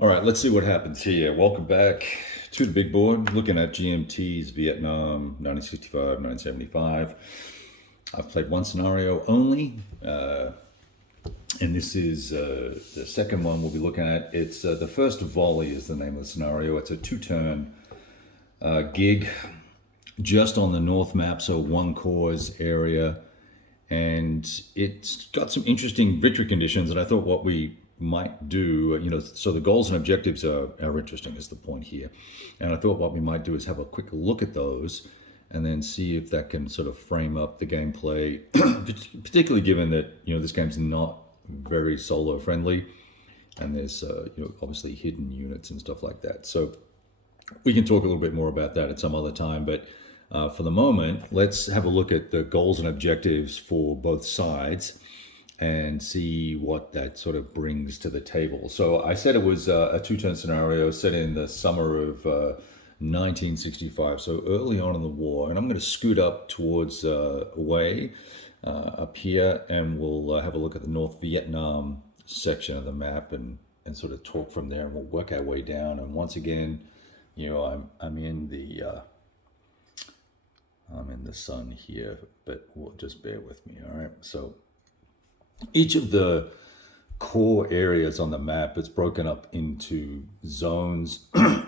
All right, let's see what happens here. Welcome back to the big board, looking at GMT's Vietnam 1965, 1975. I've played one scenario only, and this is the second one we'll be looking at. It's the first Volley is the name of the scenario. It's a two-turn gig just on the north map, so one cause area. And it's got some interesting victory conditions, and I thought what we might do, so the goals and objectives are interesting is the point here. And I thought what we might do is have a quick look at those and then see if that can sort of frame up the gameplay, particularly given that, this game's not very solo friendly and there's, obviously hidden units and stuff like that. So we can talk a little bit more about that at some other time, but for the moment, let's have a look at the goals and objectives for both sides and see what that sort of brings to the table. So I said it was a two-turn scenario set in the summer of 1965, so early on in the war. And I'm going to scoot up towards Hue up here, and we'll have a look at the North Vietnam section of the map and sort of talk from there, and we'll work our way down. And once again, I'm in the sun here, but just bear with me, all right? So each of the core areas on the map is broken up into zones, one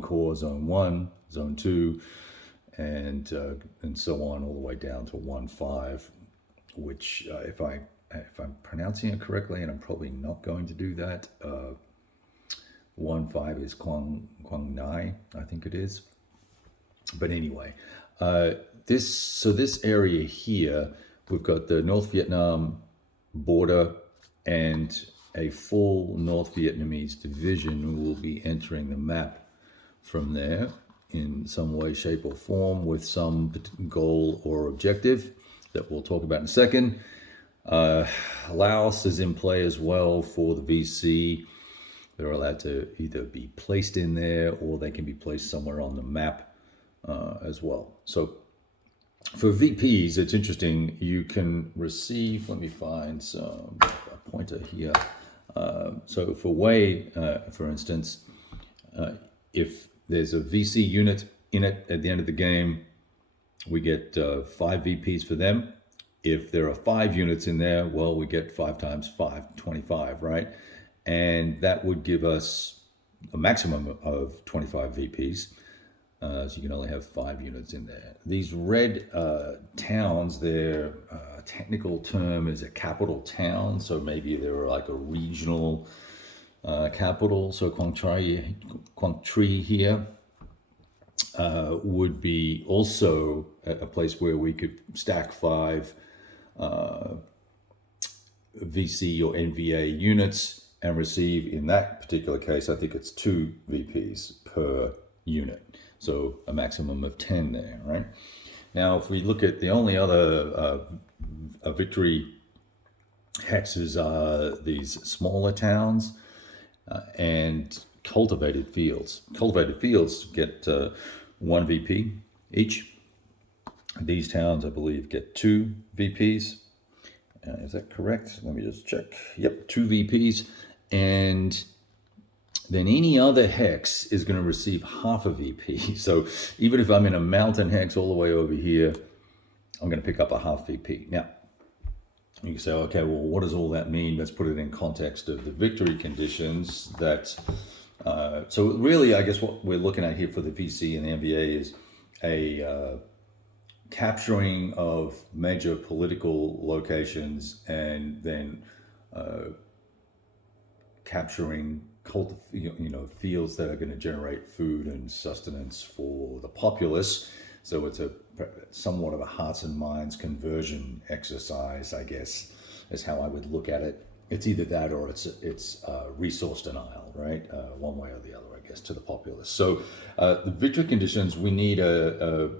core, zone 1, zone 2, and so on all the way down to 1-5, which if I'm pronouncing it correctly, and I'm probably not going to do that, 1-5 is Quang Nai, I think it is. But anyway, this area here, we've got the North Vietnam border and a full North Vietnamese division who will be entering the map from there in some way, shape, or form with some goal or objective that we'll talk about in a second. Laos is in play as well for the VC. They're allowed to either be placed in there or they can be placed somewhere on the map as well. So for VPs, it's interesting. You can receive, let me find a pointer here. So for Hue, for instance, if there's a VC unit in it at the end of the game, we get 5 VPs for them. If there are 5 units in there, well, we get 5 times 5, 25, right? And that would give us a maximum of 25 VPs. So you can only have 5 units in there. These red towns, their technical term is a capital town. So maybe they're like a regional capital. So Quang Tri here would be also a place where we could stack 5 VC or NVA units and receive, in that particular case, I think it's 2 VPs per unit. So a maximum of 10 there, right? Now, if we look at the only other victory hexes are these smaller towns and cultivated fields. Cultivated fields get 1 VP each. These towns, I believe, get 2 VPs. Is that correct? Let me just check. Yep, 2 VPs. And then any other hex is going to receive half a VP. So even if I'm in a mountain hex all the way over here, I'm going to pick up a half VP. Now, you can say, okay, well, what does all that mean? Let's put it in context of the victory conditions. So really, I guess what we're looking at here for the VC and the MVA is a capturing of major political locations and then capturing fields that are going to generate food and sustenance for the populace. So it's somewhat of a hearts and minds conversion exercise, I guess, is how I would look at it. It's either that or it's resource denial, right? One way or the other, I guess, to the populace. So the victory conditions, we need a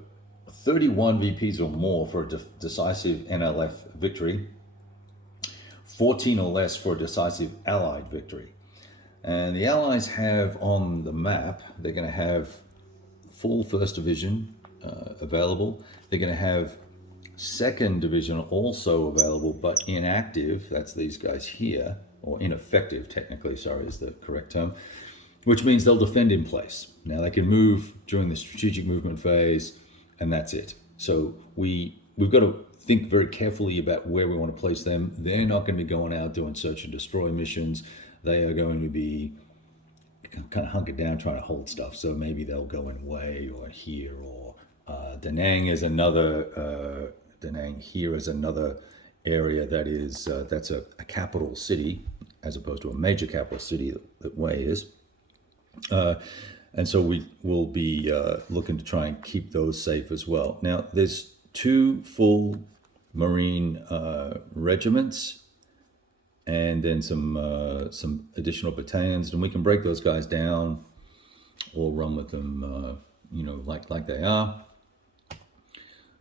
31 VPs or more for a decisive NLF victory, 14 or less for a decisive Allied victory. And the Allies have on the map, they're going to have full 1st Division available. They're going to have 2nd Division also available, but inactive. That's these guys here, or ineffective, technically, sorry, is the correct term, which means they'll defend in place. Now they can move during the strategic movement phase, and that's it. So we've got to think very carefully about where we want to place them. They're not going to be going out doing search and destroy missions. They are going to be kind of hunkered down trying to hold stuff. So maybe they'll go in Way or here, or Da Nang is another. Da Nang here is another area that is that's a capital city as opposed to a major capital city that Way is. And so we will be looking to try and keep those safe as well. Now, there's 2 full Marine regiments, and then some additional battalions, and we can break those guys down or run with them, like they are.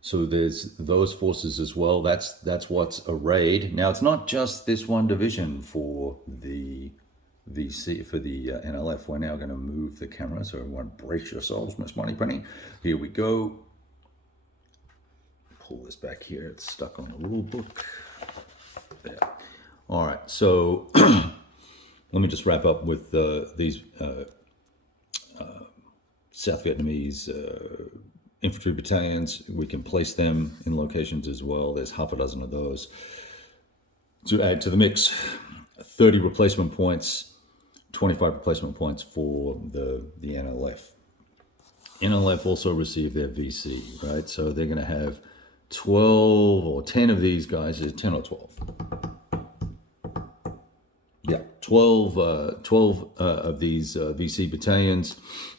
So there's those forces as well. That's what's arrayed. Now, it's not just this one division for the VC, for the NLF. We're now going to move the camera, so everyone brace yourselves, Miss Moneypenny. Here we go. Pull this back here. It's stuck on the rule book. There. All right, so let me just wrap up with these South Vietnamese infantry battalions. We can place them in locations as well. There's half a dozen of those to add to the mix. 30 replacement points, 25 replacement points for the NLF. NLF also received their VC, right? So they're going to have 12 or 10 of these guys. Is 10 or 12? Yeah, 12 of these VC battalions,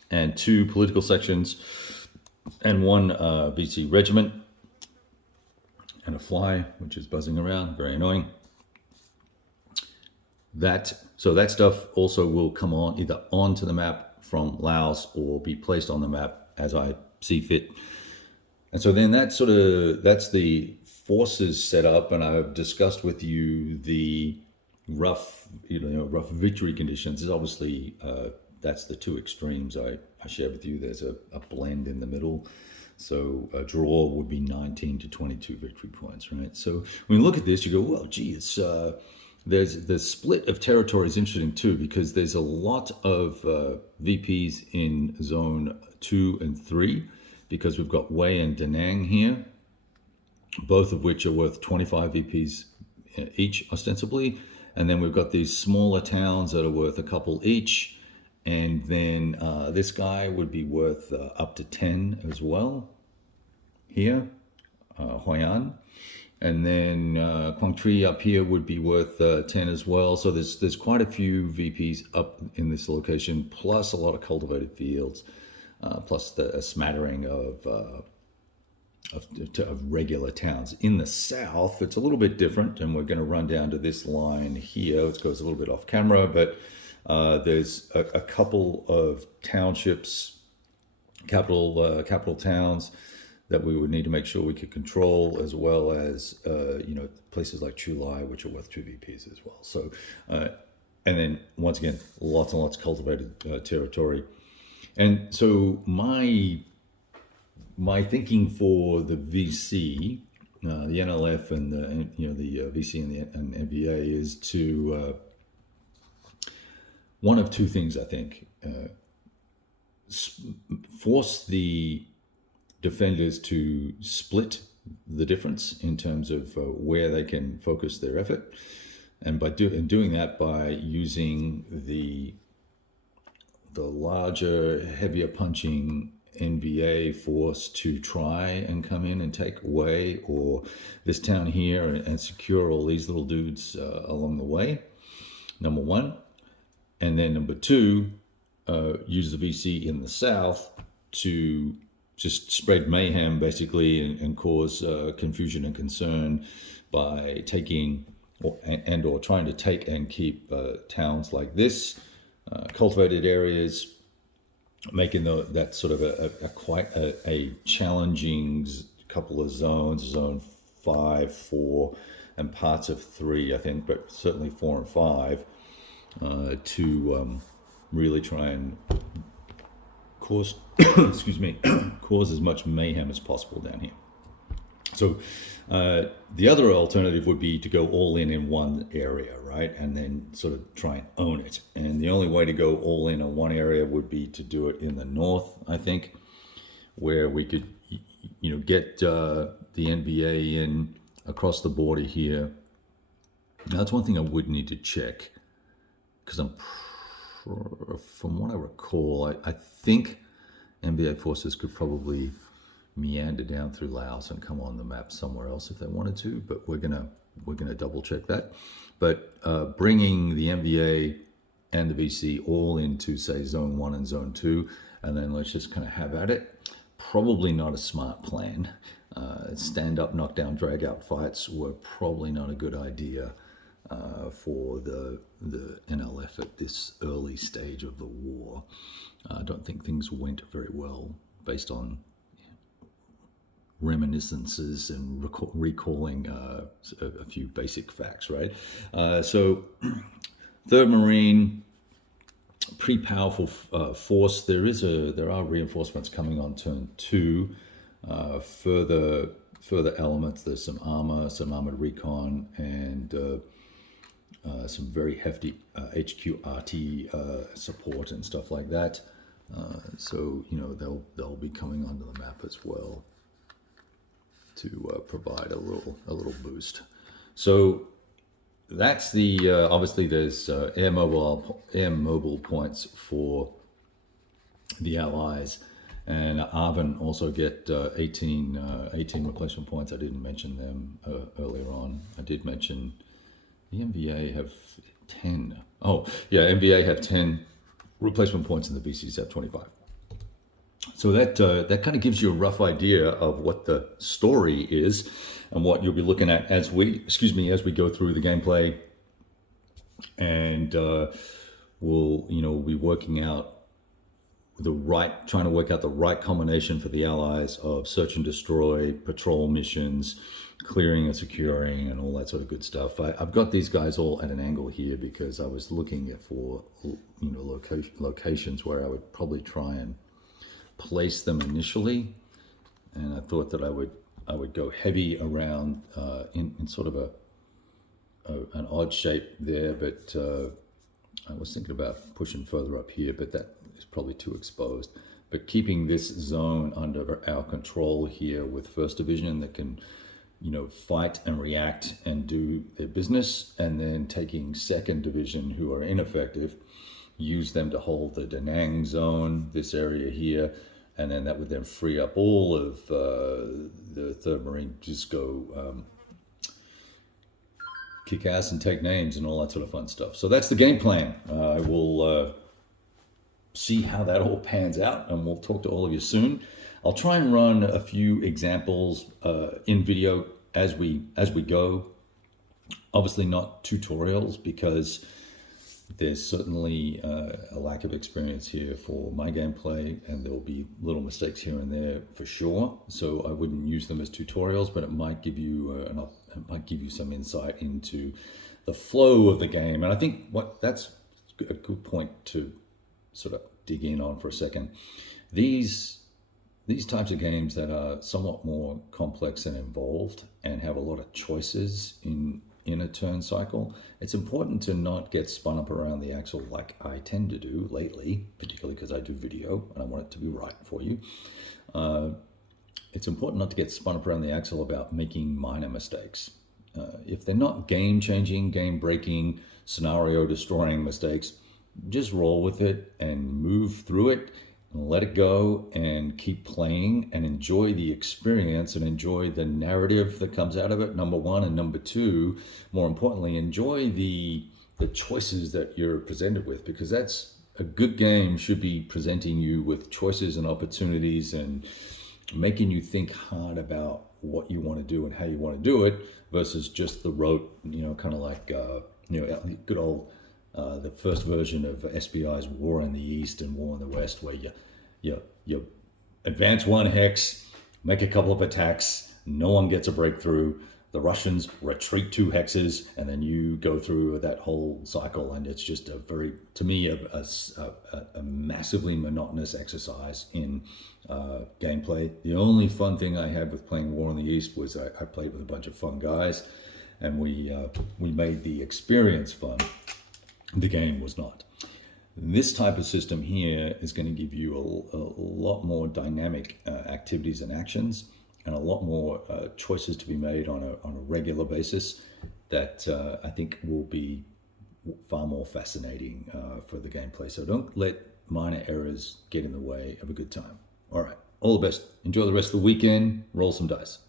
and 2 political sections, and 1 VC regiment, and a fly, which is buzzing around, very annoying. So that stuff also will come on either onto the map from Laos or be placed on the map as I see fit. And so then that's the forces set up, and I've discussed with you the rough victory conditions. Is obviously that's the 2 extremes I shared with you. There's a blend in the middle. So a draw would be 19 to 22 victory points, right? So when you look at this, you go, well, gee, there's the split of territory is interesting too, because there's a lot of VPs in zone 2 and 3, because we've got Way and Da Nang here, both of which are worth 25 VPs each ostensibly. And then we've got these smaller towns that are worth a couple each. And then this guy would be worth up to 10 as well here, Hoi An. And then Quang Tri up here would be worth 10 as well. So there's quite a few VPs up in this location, plus a lot of cultivated fields, plus a smattering of regular towns. In the south, it's a little bit different, and we're going to run down to this line here. It goes a little bit off camera, but there's a couple of townships, capital towns that we would need to make sure we could control, as well as places like Chu Lai, which are worth 2 VPs as well. So, and then once again, lots and lots of cultivated territory. And so my thinking for the VC, the NLF, and the VC and the NVA is to one of 2 things. I think force the defenders to split the difference in terms of where they can focus their effort, and by doing that by using the larger, heavier punching NVA force to try and come in and take Way or this town here and secure all these little dudes along the way, number 1. And then number 2, use the VC in the south to just spread mayhem basically and cause confusion and concern by taking or trying to take and keep towns like this, cultivated areas, making that sort of quite a challenging couple of zones, zone 5, 4, and parts of 3, I think, but certainly 4 and 5, to really try and cause cause as much mayhem as possible down here. So the other alternative would be to go all in one area, right? And then sort of try and own it. And the only way to go all in on one area would be to do it in the north, I think, where we could, get the NVA in across the border here. Now, that's one thing I would need to check, because from what I recall, I think NVA forces could probably meander down through Laos and come on the map somewhere else if they wanted to, but we're gonna double check that. But bringing the NVA and the VC all into, say, Zone 1 and Zone 2, and then let's just kind of have at it, probably not a smart plan. Stand-up, knockdown, drag-out fights were probably not a good idea for the NLF at this early stage of the war. I don't think things went very well based on reminiscences and recalling a few basic facts, right? So 3rd Marine, pretty powerful force. There are reinforcements coming on turn 2. Further elements. There's some armor, some armored recon, and some very hefty HQRT support and stuff like that. So they'll be coming onto the map as well to provide a little boost. So that's the obviously there's air mobile points for the Allies, and Arvin also get 18 replacement points. I didn't mention them earlier on. I did mention the MVA have 10. Oh yeah, MVA have 10 replacement points, and the VCs have 25. So that kind of gives you a rough idea of what the story is and what you'll be looking at as we go through the gameplay, and we'll be working out trying to work out the right combination for the Allies of search and destroy, patrol missions, clearing and securing, and all that sort of good stuff. I've got these guys all at an angle here because I was looking for locations where I would probably try and place them initially, and I thought that I would go heavy around in sort of an odd shape there, but I was thinking about pushing further up here, but that is probably too exposed. But keeping this zone under our control here with 1st Division that can fight and react and do their business, and then taking 2nd Division, who are ineffective, use them to hold the Da Nang zone, this area here, and then that would then free up all of the 3rd Marine, just go kick ass and take names and all that sort of fun stuff. So that's the game plan. I will see how that all pans out, and we'll talk to all of you soon. I'll try and run a few examples in video as we go. Obviously not tutorials, because there's certainly a lack of experience here for my gameplay, and there'll be little mistakes here and there for sure. So I wouldn't use them as tutorials, but it might give you some insight into the flow of the game. And I think that's a good point to sort of dig in on for a second. These types of games that are somewhat more complex and involved and have a lot of choices in a turn cycle, it's important to not get spun up around the axle like I tend to do lately, particularly because I do video and I want it to be right for you. It's important not to get spun up around the axle about making minor mistakes. If they're not game-changing, game-breaking, scenario-destroying mistakes, just roll with it and move through it and let it go and keep playing and enjoy the experience and enjoy the narrative that comes out of it, number one. And number two, more importantly, enjoy the choices that you're presented with, because that's a good game should be presenting you with choices and opportunities and making you think hard about what you want to do and how you want to do it, versus just the rote, kind of like, good old the first version of SBI's War in the East and War in the West, where you advance one hex, make a couple of attacks, no one gets a breakthrough, The Russians retreat 2 hexes, and then you go through that whole cycle, and it's just a very, to me, a massively monotonous exercise in gameplay. The only fun thing I had with playing War in the East was I played with a bunch of fun guys, and we made the experience fun. The game was not. This type of system here is going to give you a lot more dynamic activities and actions, and a lot more choices to be made on a regular basis that I think will be far more fascinating for the gameplay. So don't let minor errors get in the way of a good time. All right, all the best. Enjoy the rest of the weekend. Roll some dice.